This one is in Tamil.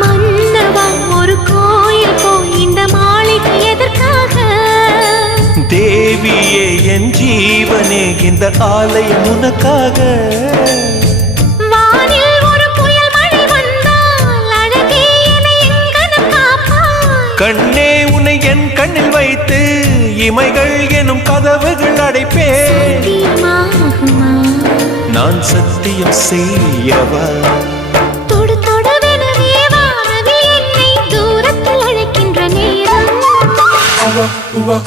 மன்னவா ஒரு கோயில் போய் இந்த மாளிகை எதற்காக? தேவியே என் ஜீவனே இந்த ஆலயம் உனக்காக. வானில் ஒரு புயல் மழை வந்தால் அழகே என்னை எங்கனம் காப்பாய். கண்ணே உன்னை என் கண்ணில் வைத்து இமைகள் எனும் கதவுகள் அடைப்பேன். சத்தியமாகுமா? நான் சத்தியம் செய்யவா? தொடு தொடுவெனவே வானவில் என்னை தூரத்தில் அழைக்கின்ற நேரம். உவா